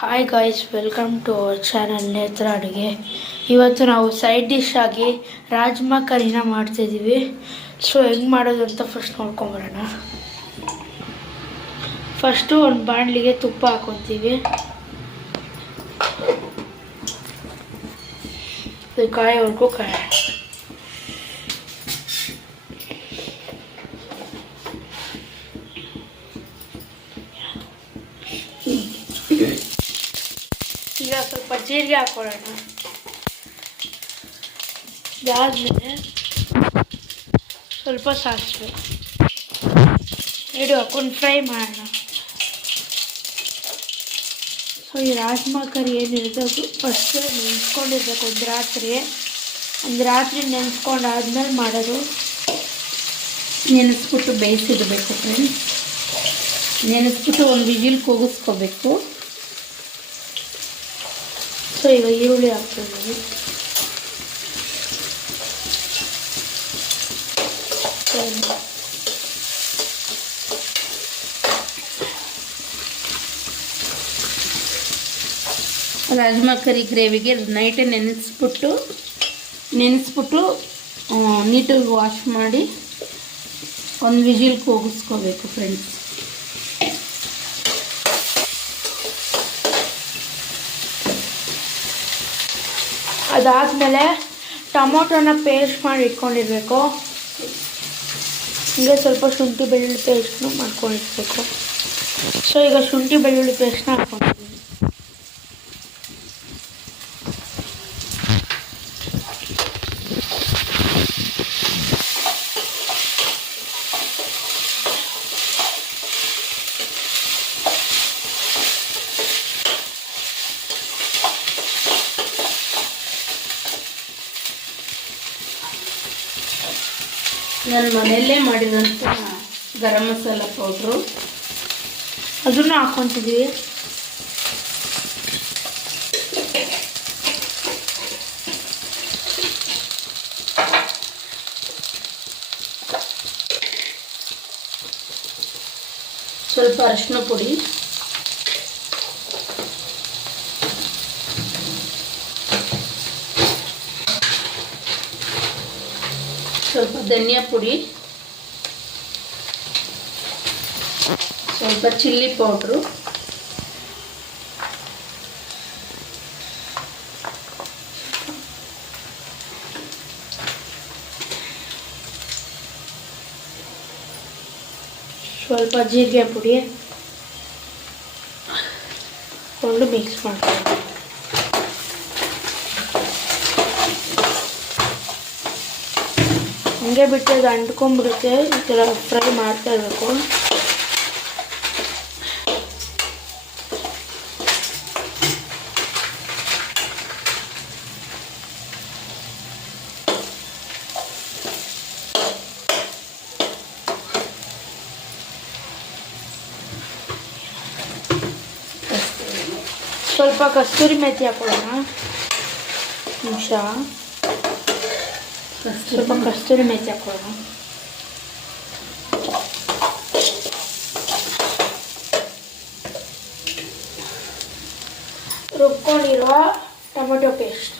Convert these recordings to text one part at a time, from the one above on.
Hi guys, welcome to our channel Netra Aduge. ಇವತ್ತು ನಾವು side dish ಆಗಿ ರಾಜ್ಮಾ ಕರಿನ ಮಾಡ್ತಿದ್ದೀವಿ. ಸೊ ಹೆಂಗೆ ಮಾಡೋದು ಅಂತ ಫಸ್ಟ್ ನೋಡ್ಕೊಂಬರೋಣ. ಫಸ್ಟು ಒಂದು ಬಾಣಲಿಗೆ ತುಪ್ಪ ಹಾಕೊತೀವಿ. ಕಾಯೋವರೆಗೂ ಕಾಯ. ಈಗ ಸ್ವಲ್ಪ ಜೀರಿಗೆ ಹಾಕೊಳ್ಳೋಣ. ಇದಾದ್ಮೇಲೆ ಸ್ವಲ್ಪ ಸಾಸಿವೆ ಹಾಕೊಂಡು ಫ್ರೈ ಮಾಡೋಣ. ಸೊ ಈ ರಾಜ್ಮಾ ಕರಿ ಏನಿರುತ್ತೆ ಅದು ಫಸ್ಟ್ ನೆನೆಸ್ಕೊಂಡಿರ್ಬೇಕು. ಒಂದು ರಾತ್ರಿ ನೆನೆಸ್ಕೊಂಡಾದ್ಮೇಲೆ ಮಾಡೋದು. ನೆನೆಸ್ಬಿಟ್ಟು ಬೇಯಿಸಿಡಬೇಕು ಫ್ರೆಂಡ್ಸ್. ನೆನೆಸ್ಬಿಟ್ಟು ಒಂದು ವಿಜಿಲ್ ಕೂಗಿಸ್ಕೋಬೇಕು. ಸೊ ಈಗ ಈರುಳ್ಳಿ ಹಾಕ್ತಿದ್ದೀವಿ. ರಾಜ್ಮಾ ಕರಿ ಗ್ರೇವಿಗೆ ನೈಟೇ ನೆನೆಸ್ಬಿಟ್ಟು ನೀಟಾಗಿ ವಾಶ್ ಮಾಡಿ ಒಂದು ವಿಜಿಲ್ ಕೂಗಿಸ್ಕೋಬೇಕು ಫ್ರೆಂಡ್ಸ್. ಅದಾದಮೇಲೆ ಟೊಮೊಟೊನ ಪೇಸ್ಟ್ ಮಾಡಿ ಇಟ್ಕೊಂಡಿರಬೇಕು. ಹೀಗೆ ಸ್ವಲ್ಪ ಶುಂಠಿ ಬೆಳ್ಳುಳ್ಳಿ ಪೇಸ್ಟ್ನು ಮಾಡ್ಕೊಂಡಿರ್ಬೇಕು. ಸೊ ಈಗ ಶುಂಠಿ ಬೆಳ್ಳುಳ್ಳಿ ಪೇಸ್ಟ್ನ ಹಾಕ್ಕೊಂಡಿದ್ದೀವಿ. ನಾನು ಮನೆಯಲ್ಲೇ ಮಾಡಿದಂಥ ಗರಂ ಮಸಾಲ ಪೌಡ್ರು ಅದನ್ನು ಹಾಕ್ಕೊತಿದ್ದೀವಿ. ಸ್ವಲ್ಪ ಅರಿಶಿನ ಪುಡಿ, ಸ್ವಲ್ಪ ಧನಿಯಾ ಪುಡಿ, ಸ್ವಲ್ಪ ಚಿಲ್ಲಿ ಪೌಡ್ರು, ಸ್ವಲ್ಪ ಜೀರಿಗೆ ಪುಡಿ ಕೊಂಡು ಮಿಕ್ಸ್ ಮಾಡ್ತೀವಿ. ಹಂಗೆ ಬಿಟ್ಟು ಅದು ಅಂಟ್ಕೊಂಡ್ಬಿಡುತ್ತೆ. ಈ ಥರ ಫ್ರೈ ಮಾಡ್ತಾ ಇರಬೇಕು. ಸ್ವಲ್ಪ ಕಸ್ತೂರಿ ಮೆಥಿ ಹಾಕೊಳ್ಳೋಣ. ನಿಮಿಷ ಸ್ವಲ್ಪ ಕಸ್ತೂರಿ ಮೆಥಿ ಹಾಕೊಳ್ಳೋಣ. ರುಬ್ಕೊಂಡಿರುವ ಟೊಮೆಟೊ ಪೇಸ್ಟ್,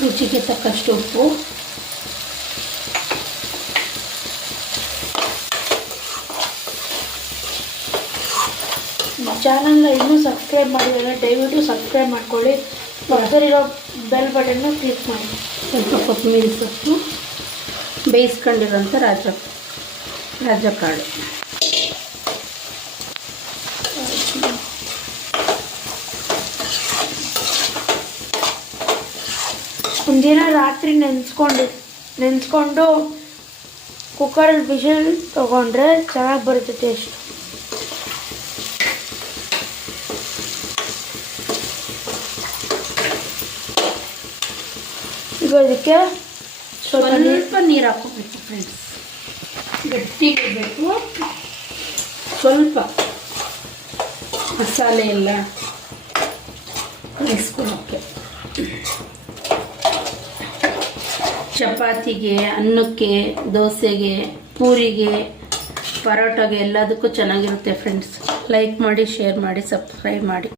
ರುಚಿಗೆ ತಕ್ಕಷ್ಟು ಉಪ್ಪು, ಚಾನಲ್ನ ಇನ್ನೂ ಸಬ್ಸ್ಕ್ರೈಬ್ ಮಾಡಿದರೆ ದಯವಿಟ್ಟು ಸಬ್ಸ್ಕ್ರೈಬ್ ಮಾಡ್ಕೊಳ್ಳಿ. ಪಕ್ಕದಲ್ಲಿರೋ ಬೆಲ್ ಬಟನ್ನು ಕ್ಲಿಕ್ ಮಾಡಿ. ಸ್ವಲ್ಪ ಕೊತ್ತಂಬರಿ ಸೊಪ್ಪು, ಬೇಯಿಸ್ಕೊಂಡಿರೋಂಥ ರಾಜಕಾಳು, ಒಂದಿನ ರಾತ್ರಿ ನೆನೆಸ್ಕೊಂಡು ಕುಕ್ಕರಲ್ಲಿ ವಿಷಲ್ ತೊಗೊಂಡ್ರೆ ಚೆನ್ನಾಗಿ ಬರುತ್ತೆ ಟೇಸ್ಟ್. ಈಗ ಇದಕ್ಕೆ ಸ್ವಲ್ಪ ನೀರು ಹಾಕೋಬೇಕು ಫ್ರೆಂಡ್ಸ್. ಗಟ್ಟಿಗಿರಬೇಕು. ಸ್ವಲ್ಪ ಮಸಾಲೆ ಎಲ್ಲ ಕಲಿಸ್ಕೊಳ್ಳೋಕ್ಕೆ. ಚಪಾತಿಗೆ, ಅನ್ನಕ್ಕೆ, ದೋಸೆಗೆ, ಪೂರಿಗೆ, ಪರೋಟಾಗೆ ಎಲ್ಲದಕ್ಕೂ ಚೆನ್ನಾಗಿರುತ್ತೆ ಫ್ರೆಂಡ್ಸ್. ಲೈಕ್ ಮಾಡಿ, ಶೇರ್ ಮಾಡಿ, ಸಬ್ಸ್ಕ್ರೈಬ್ ಮಾಡಿ.